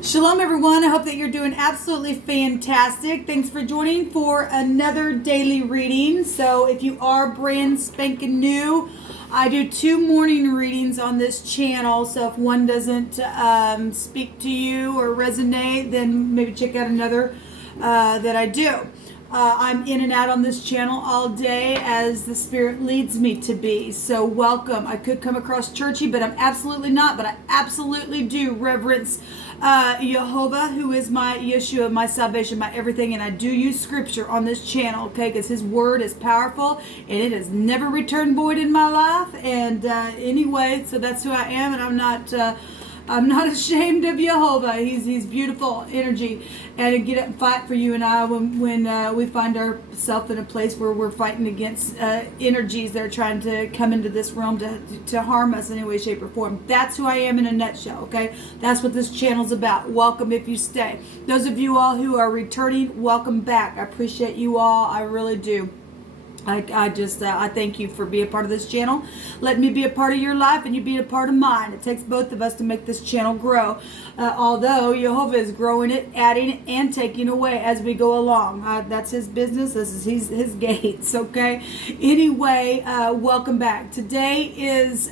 Shalom, everyone. I hope that you're doing absolutely fantastic. Thanks for joining for another daily reading. So if you are brand spanking new, I do 2 morning readings on this channel. So if one doesn't speak to you or resonate, then maybe check out another that I do. I'm in and out on this channel all day as the Spirit leads me to be. So welcome. I could come across churchy, but I'm absolutely not. But I absolutely do reverence Jehovah, who is my Yeshua, my salvation, my everything. And I do use scripture on this channel, okay? Because his word is powerful and it has never returned void in my life. And anyway, so that's who I am. And I'm not ashamed of Jehovah. He's beautiful energy, and to get up and fight for you and I when we find ourselves in a place where we're fighting against energies that are trying to come into this realm to harm us in any way, shape, or form. That's who I am in a nutshell, okay? That's what this channel's about. Welcome if you stay. Those of you all who are returning, welcome back. I appreciate you all. I really do. I thank you for being a part of this channel. Let me be a part of your life and you be a part of mine. It takes both of us to make this channel grow. Although Jehovah is growing it, adding it, and taking away as we go along. That's his business. This is his gates, okay? Anyway, welcome back. Today is,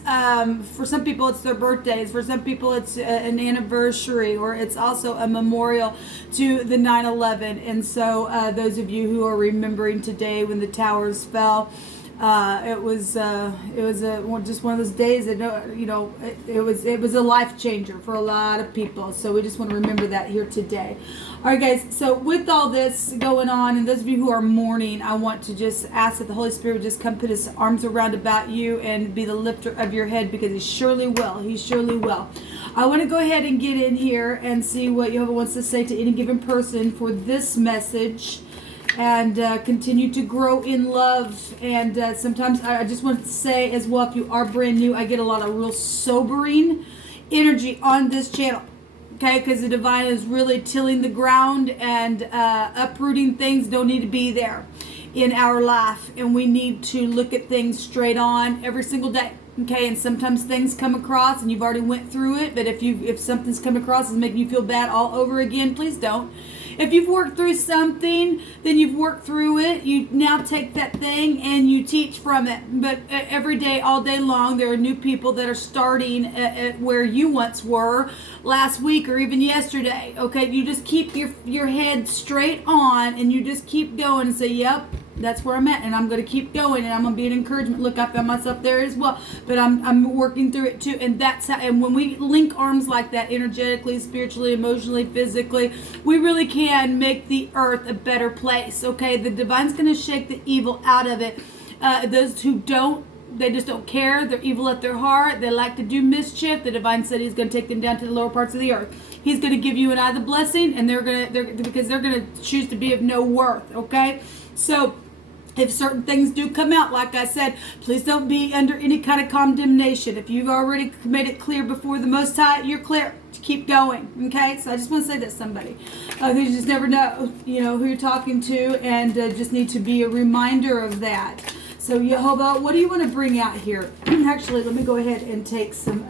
for some people, it's their birthdays. For some people, it's an anniversary, or it's also a memorial to the 9/11. And so those of you who are remembering today when the towers fell, it was just one of those days that it was a life changer for a lot of people. So we just want to remember that here today. All right, guys. So with all this going on, and those of you who are mourning, I want to just ask that the Holy Spirit would just come put his arms around about you and be the lifter of your head, because he surely will. He surely will. I want to go ahead and get in here and see what Jehovah wants to say to any given person for this message. And continue to grow in love. And sometimes I just want to say as well, if you are brand new, I get a lot of real sobering energy on this channel. Okay, because the divine is really tilling the ground and uprooting things don't need to be there in our life. And we need to look at things straight on every single day. Okay, and sometimes things come across and you've already went through it. But if something's come across and making you feel bad all over again, please don't. If you've worked through something, then you've worked through it. You now take that thing and you teach from it. But every day, all day long, there are new people that are starting at where you once were last week or even yesterday. Okay, you just keep your head straight on and you just keep going and say, yep, that's where I'm at, and I'm going to keep going, and I'm going to be an encouragement. Look, I found myself there as well, but I'm working through it too, and that's how. And when we link arms like that, energetically, spiritually, emotionally, physically, we really can make the earth a better place. Okay, the divine's going to shake the evil out of it. Those who don't, they just don't care. They're evil at their heart. They like to do mischief. The divine said he's going to take them down to the lower parts of the earth. He's going to give you and I the blessing, and because they're going to choose to be of no worth. Okay, so if certain things do come out, like I said, please don't be under any kind of condemnation. If you've already made it clear before the Most High, you're clear. Keep going, okay? So I just want to say that somebody who you just never know, who you're talking to, and just need to be a reminder of that. So Jehovah, what do you want to bring out here? Actually, let me go ahead and take some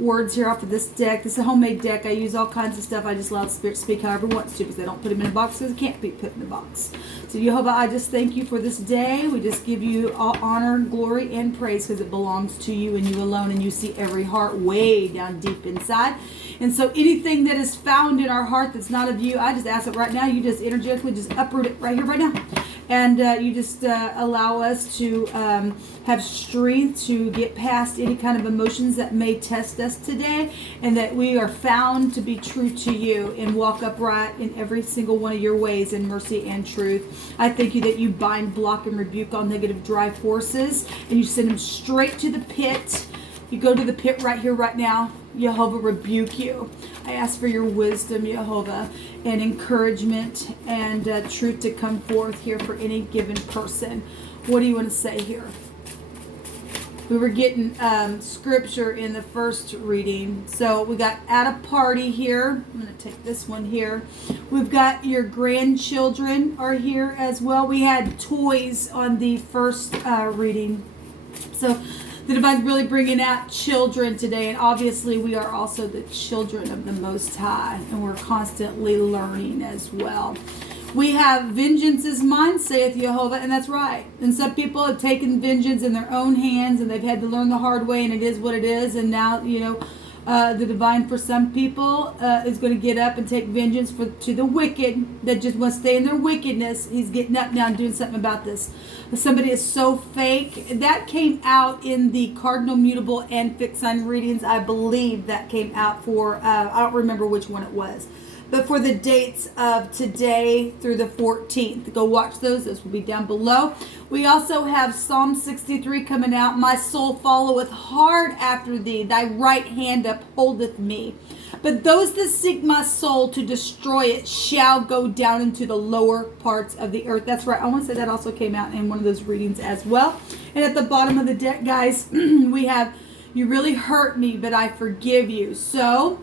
words here off of this deck. This is a homemade deck. I use all kinds of stuff. I just allow the Spirit to speak however it wants to, because I don't put them in a box because it can't be put in a box. So Jehovah, I just thank you for this day. We just give you all honor, glory, and praise, because it belongs to you and you alone, and you see every heart way down deep inside. And so anything that is found in our heart that's not of you, I just ask it right now. You just energetically just uproot it right here, right now. And you just allow us to have strength to get past any kind of emotions that may test us today, and that we are found to be true to you and walk upright in every single one of your ways in mercy and truth. I thank you that you bind, block, and rebuke all negative dry forces, and you send them straight to the pit. You go to the pit right here, right now. Jehovah, rebuke you. I ask for your wisdom, Jehovah, and encouragement and truth to come forth here for any given person. What do you want to say here? We were getting scripture in the first reading. So we got at a party here. I'm going to take this one here. We've got your grandchildren are here as well. We had toys on the first reading. So The Divine's really bringing out children today, and obviously we are also the children of the Most High, and we're constantly learning as well. We have vengeance is mine, saith Jehovah, and that's right. And some people have taken vengeance in their own hands, and they've had to learn the hard way, and it is what it is. And now, the Divine for some people is going to get up and take vengeance to the wicked that just want to stay in their wickedness. He's getting up now and doing something about this. Somebody is so fake. That came out in the cardinal, mutable, and fixed sign readings. I believe that came out for, I don't remember which one it was, but for the dates of today through the 14th. Go watch those. Those will be down below. We also have Psalm 63 coming out. My soul followeth hard after thee. Thy right hand upholdeth me. But those that seek my soul to destroy it shall go down into the lower parts of the earth. That's right. I want to say that also came out in one of those readings as well. And at the bottom of the deck, guys, we have, you really hurt me, but I forgive you. So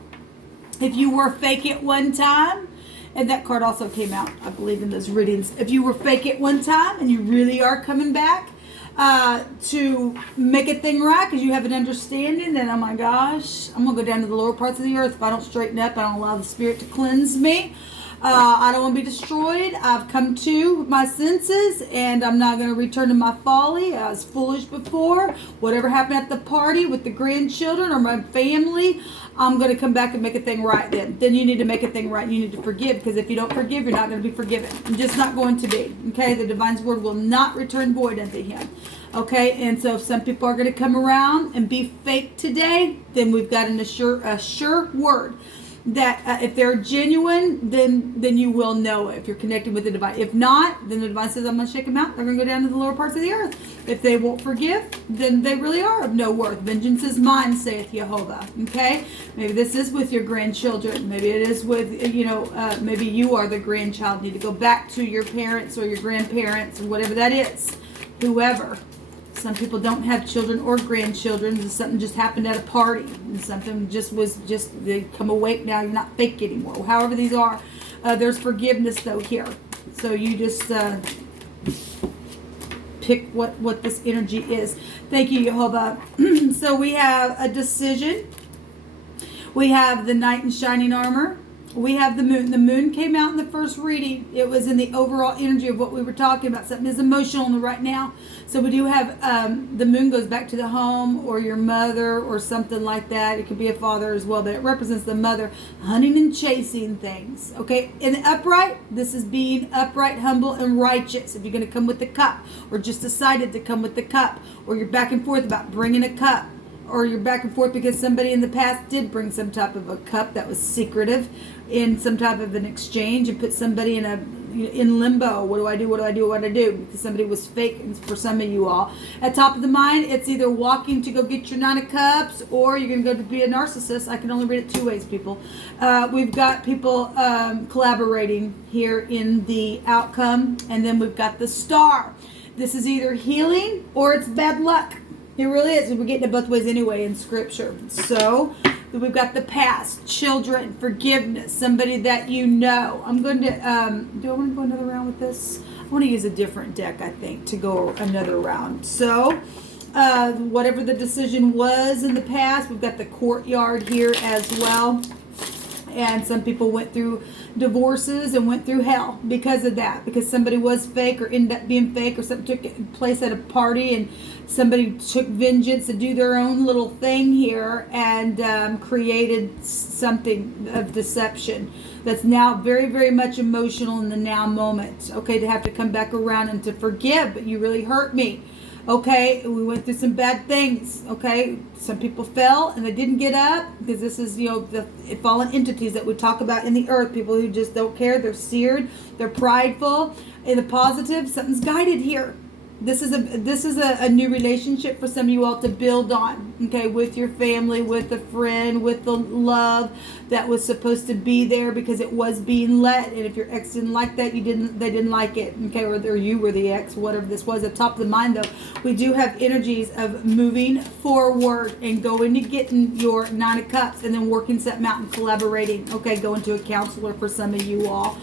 if you were fake at one time, and that card also came out, I believe, in those readings. If you were fake at one time and you really are coming back to make a thing right because you have an understanding, then, oh my gosh, I'm going to go down to the lower parts of the earth if I don't straighten up. I don't allow the Spirit to cleanse me. I don't want to be destroyed. I've come to my senses, and I'm not going to return to my folly. I was foolish before. Whatever happened at the party with the grandchildren or my family, I'm going to come back and make a thing right then. Then you need to make a thing right. You need to forgive, because if you don't forgive, you're not going to be forgiven. You're just not going to be. Okay? The Divine's word will not return void unto him. Okay? And so if some people are going to come around and be fake today, then we've got a sure word that if they're genuine, then you will know it if you're connected with the Divine. If not, then the Divine says, I'm going to shake them out. They're going to go down to the lower parts of the earth. If they won't forgive, then they really are of no worth. Vengeance is mine, saith Jehovah. Okay? Maybe this is with your grandchildren. Maybe it is with, maybe you are the grandchild. You need to go back to your parents or your grandparents or whatever that is. Whoever. Some people don't have children or grandchildren. Something just happened at a party. And something they come awake now. You're not fake anymore. However these are. There's forgiveness, though, here. So you just pick what this energy is. Thank you, Jehovah. So we have a decision. We have the knight in shining armor. We have the moon. The moon came out in the first reading. It was in the overall energy of what we were talking about. Something is emotional right now. So we do have the moon goes back to the home or your mother or something like that. It could be a father as well, but it represents the mother hunting and chasing things. Okay, in the upright, this is being upright, humble, and righteous. If you're going to come with the cup, or just decided to come with the cup, or you're back and forth about bringing a cup, or you're back and forth because somebody in the past did bring some type of a cup that was secretive in some type of an exchange and put somebody in limbo. What do I do? What do I do? What do I do? Because somebody was fake. And for some of you all, at top of the mind, it's either walking to go get your 9 of cups, or you're going to go to be a narcissist. I can only read it 2 ways, people. We've got people collaborating here in the outcome, and then we've got the star. This is either healing or it's bad luck. It really is. We're getting it both ways anyway in scripture. So we've got the past, children, forgiveness, somebody that you know. I'm going to, do I want to go another round with this? I want to use a different deck, I think, to go another round. So whatever the decision was in the past, we've got the courtyard here as well. And some people went through divorces and went through hell because of that. Because somebody was fake or ended up being fake, or something took place at a party and somebody took vengeance to do their own little thing here and created something of deception that's now very, very much emotional in the now moment. Okay, to have to come back around and to forgive, but you really hurt me. Okay, we went through some bad things. Okay, some people fell and they didn't get up, because this is, the fallen entities that we talk about in the earth. People who just don't care. They're seared. They're prideful. In the positive, something's guided here. This is a new relationship for some of you all to build on. Okay, with your family, with a friend, with the love that was supposed to be there because it was being let. And if your ex didn't like that, they didn't like it. Okay, or you were the ex, whatever this was. At top of the mind, though, we do have energies of moving forward and going to getting your 9 of cups and then working something out and collaborating. Okay, going to a counselor for some of you all.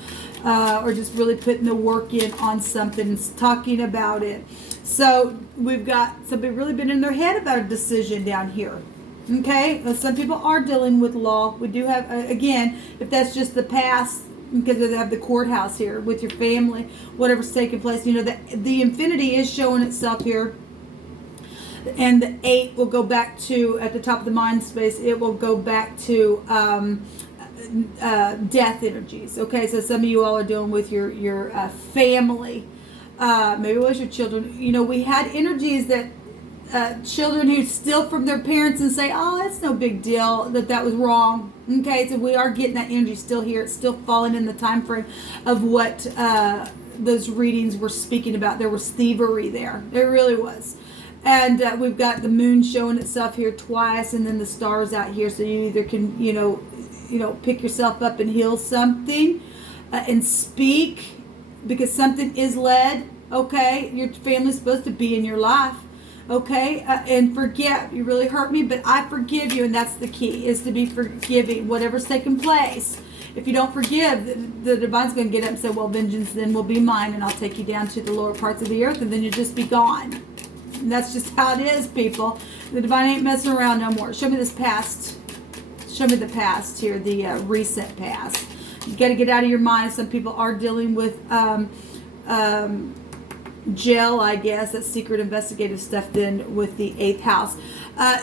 or just really putting the work in on something, talking about it. So we've got somebody really been in their head about a decision down here. Okay, some people are dealing with law. We do have, again, if that's just the past, because they have the courthouse here with your family, whatever's taking place. You know, the infinity is showing itself here. And the 8 will go back to, at the top of the mind space, it will go back to death energies. Okay, so some of you all are dealing with your family. Maybe it was your children. You know, we had energies that children who steal from their parents and say, oh, it's no big deal, that was wrong. Okay, so we are getting that energy still here. It's still falling in the time frame of what those readings were speaking about. There was thievery there. There really was. And we've got the moon showing itself here twice, and then the stars out here. So you either can, you know, pick yourself up and heal something and speak, because something is led. Okay, your family's supposed to be in your life. Okay, and forgive. You really hurt me, but I forgive you, and that's the key, is to be forgiving whatever's taking place. If you don't forgive, the divine's going to get up and say, well, vengeance then will be mine, and I'll take you down to the lower parts of the earth, and then you'll just be gone. And that's just how it is, people. The divine ain't messing around no more. Show me this past. Show me the past here, the recent past. You got to get out of your mind. Some people are dealing with jail, I guess. That's secret investigative stuff then with the 8th house.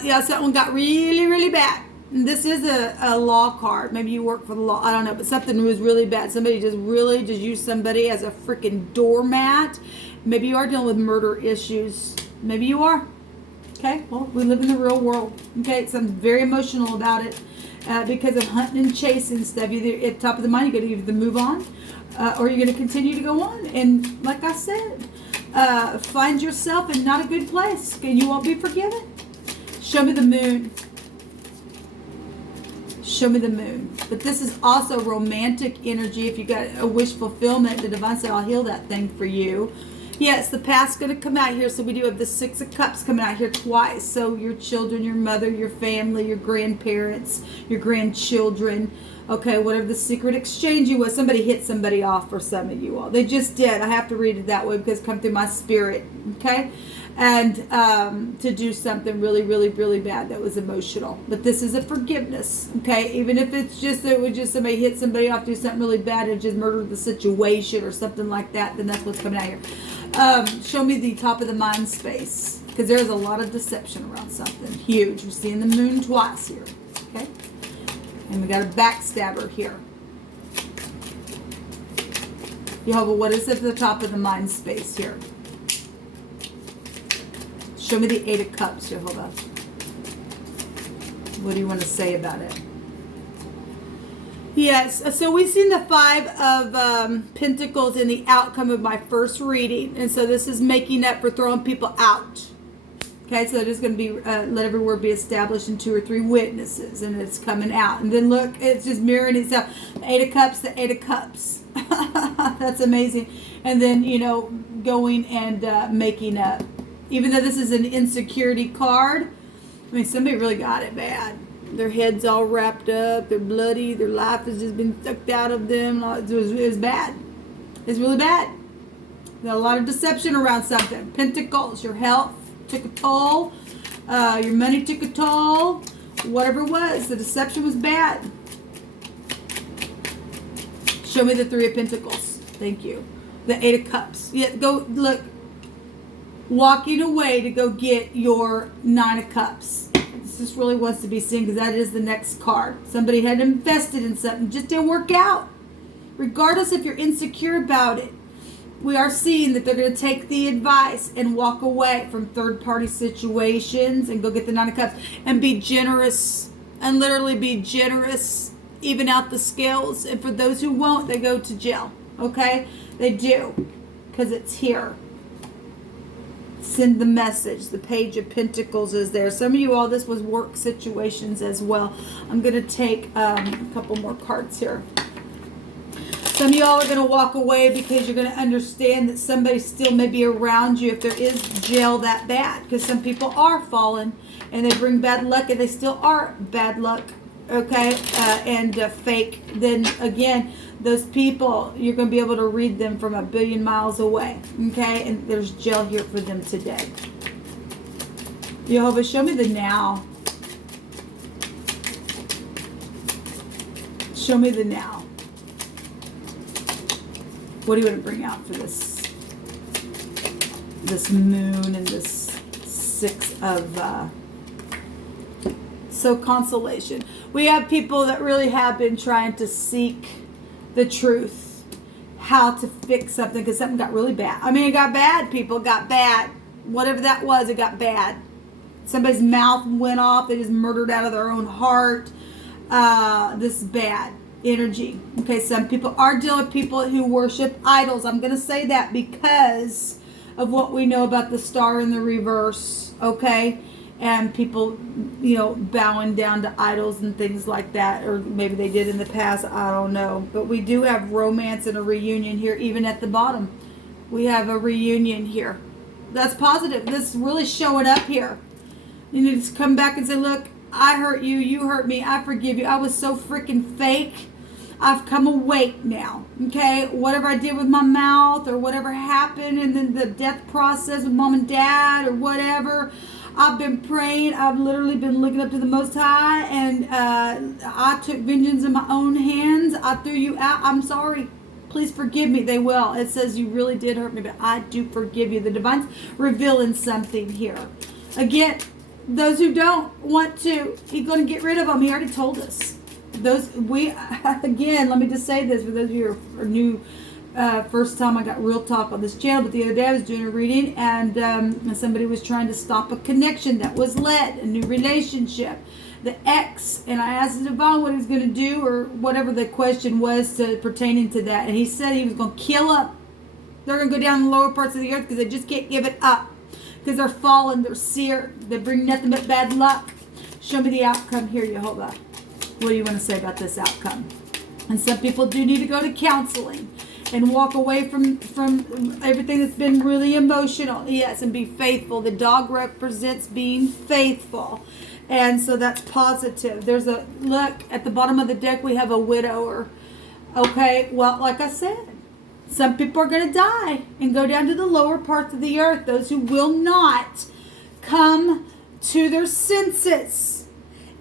Yeah, something got really, really bad. And this is a law card. Maybe you work for the law. I don't know. But something was really bad. Somebody just used somebody as a freaking doormat. Maybe you are dealing with murder issues. Maybe you are. Okay, well, we live in the real world. Okay, so I'm very emotional about it because of hunting and chasing stuff. Either at the top of the mind, you're going to either move on or you're going to continue to go on. And like I said, find yourself in not a good place and you won't be forgiven. Show me the moon. Show me the moon. But this is also romantic energy. If you got a wish fulfillment, the divine said, I'll heal that thing for you. Yes, the past's going to come out here. So we do have the 6 of Cups coming out here twice. So your children, your mother, your family, your grandparents, your grandchildren. Okay, whatever the secret exchange was. Somebody hit somebody off for some of you all. They just did. I have to read it that way because it come through my spirit. Okay? And to do something really, really, really bad that was emotional. But this is a forgiveness. Okay? Even if it was just somebody hit somebody off, do something really bad and just murdered the situation or something like that, then that's what's coming out here. Show me the top of the mind space, because there's a lot of deception around something huge. We're seeing the moon twice here. Okay? And we got a backstabber here. Jehovah, what is at the top of the mind space here? Show me the 8 of Cups, Jehovah. What do you want to say about it? Yes, so we've seen the 5 of Pentacles in the outcome of my first reading. And so this is making up for throwing people out. Okay, so it is going to be, let every word be established in 2 or 3 witnesses. And it's coming out. And then look, it's just mirroring itself. The 8 of Cups, the 8 of Cups. That's amazing. And then, you know, going and making up. Even though this is an insecurity card, I mean, somebody really got it bad. Their head's all wrapped up. They're bloody. Their life has just been sucked out of them. It was bad. It's really bad. There's a lot of deception around something. Pentacles, your health took a toll. Your money took a toll. Whatever it was, the deception was bad. Show me the 3 of Pentacles. Thank you. The 8 of Cups. Yeah, go look. Walking away to go get your 9 of Cups. This really wants to be seen because that is the next card. Somebody had invested in something, just didn't work out. Regardless if you're insecure about it, we are seeing that they're going to take the advice and walk away from third-party situations and go get the 9 of Cups and be generous and literally be generous, even out the scales. And for those who won't, they go to jail. Okay? They do because it's here. Send the message. The Page of Pentacles is there. Some of you all, this was work situations as well. I'm going to take a couple more cards here. Some of you all are going to walk away because you're going to understand that somebody still may be around you if there is jail that bad. Because some people are fallen and they bring bad luck and they still are bad luck. okay, and fake, then again, those people, you're going to be able to read them from a billion miles away, okay? And there's jail here for them today. Jehovah, show me the now. Show me the now. What do you want to bring out for this moon and this 6 of so consolation? We have people that really have been trying to seek the truth, how to fix something, because something got really bad. I mean, it got bad, people. It got bad. Whatever that was, it got bad. Somebody's mouth went off. They just murdered out of their own heart. This is bad energy. Okay, some people are dealing with people who worship idols. I'm going to say that because of what we know about the star in the reverse. Okay, and people, you know, bowing down to idols and things like that, or maybe they did in the past, I don't know. But we do have romance and a reunion here, even at the bottom. We have a reunion here. That's positive. This is really showing up here. You need to come back and say, look, I hurt you, you hurt me, I forgive you. I was so freaking fake. I've come awake now, okay? Whatever I did with my mouth or whatever happened, and then the death process with mom and dad or whatever, I've been praying. I've literally been looking up to the Most High, and I took vengeance in my own hands. I threw you out. I'm sorry. Please forgive me. They will. It says you really did hurt me, but I do forgive you. The Divine's revealing something here. Again, those who don't want to, he's going to get rid of them. He already told us. Again, let me just say this for those of you who are new. First time I got real talk on this channel, but the other day I was doing a reading, and somebody was trying to stop a connection that was led, a new relationship, the ex, and I asked the Divine what he was going to do, or whatever the question was pertaining to that, and he said he was going to kill them. They're going to go down in the lower parts of the earth because they just can't give it up, because they're fallen, they're seared, they bring nothing but bad luck. Show me the outcome here, Jehovah. What do you want to say about this outcome? And some people do need to go to counseling and walk away from everything that's been really emotional. Yes, and be faithful. The dog represents being faithful. And so that's positive. There's a look at the bottom of the deck. We have a widower. Okay, well, like I said, some people are going to die and go down to the lower parts of the earth. Those who will not come to their senses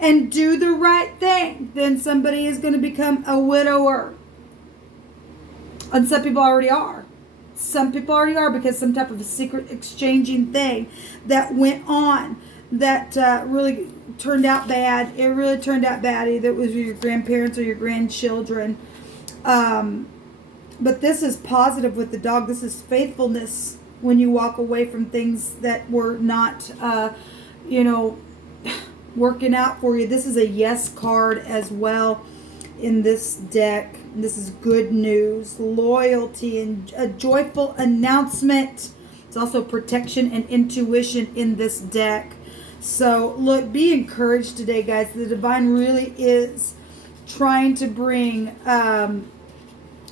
and do the right thing, then somebody is going to become a widower. And some people already are. Some people already are, because some type of a secret exchanging thing that went on that really turned out bad. It really turned out bad. Either it was your grandparents or your grandchildren. But this is positive with the dog. This is faithfulness when you walk away from things that were not, working out for you. This is a yes card as well in this deck. This is good news, loyalty, and a joyful announcement. It's also protection and intuition in this deck. So look, be encouraged today, guys. The Divine really is trying to bring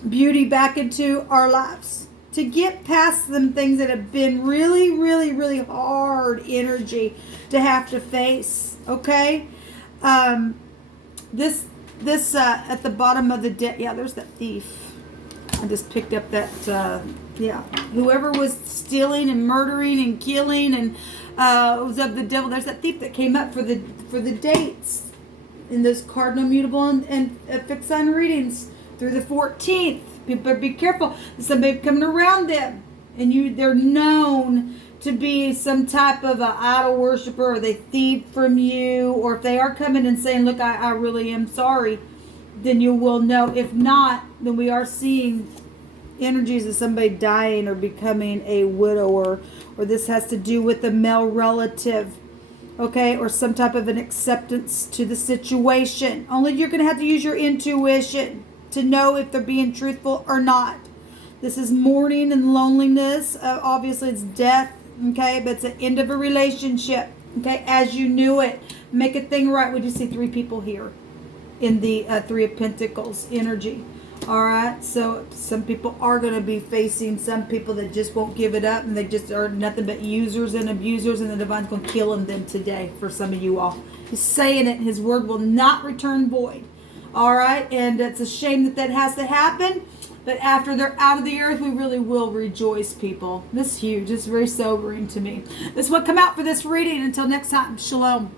beauty back into our lives, to get past them things that have been really, really, really hard energy to have to face. Okay, this at the bottom of the deck. Yeah, there's that thief. I just picked up that. Whoever was stealing and murdering and killing and was of the devil. There's that thief that came up for the dates in those cardinal, mutable, and fixed sign readings through the 14th. People, be careful. There's somebody coming around them, and they're known to be some type of an idol worshiper, or they thieve from you, or if they are coming and saying, look, I really am sorry, then you will know. If not, then we are seeing energies of somebody dying or becoming a widower, or this has to do with a male relative, okay, or some type of an acceptance to the situation. Only you're going to have to use your intuition to know if they're being truthful or not. This is mourning and loneliness. Obviously, it's death. Okay, but it's the end of a relationship. Okay, as you knew it. Make a thing right. We just see 3 people here in the 3 of Pentacles energy. All right, so some people are going to be facing some people that just won't give it up, and they just are nothing but users and abusers, and the divine's going to kill them today for some of you all. He's saying it, his word will not return void. All right, and it's a shame that that has to happen, but after they're out of the earth, we really will rejoice, people. This is huge. It's very sobering to me. This is what come out for this reading. Until next time, shalom.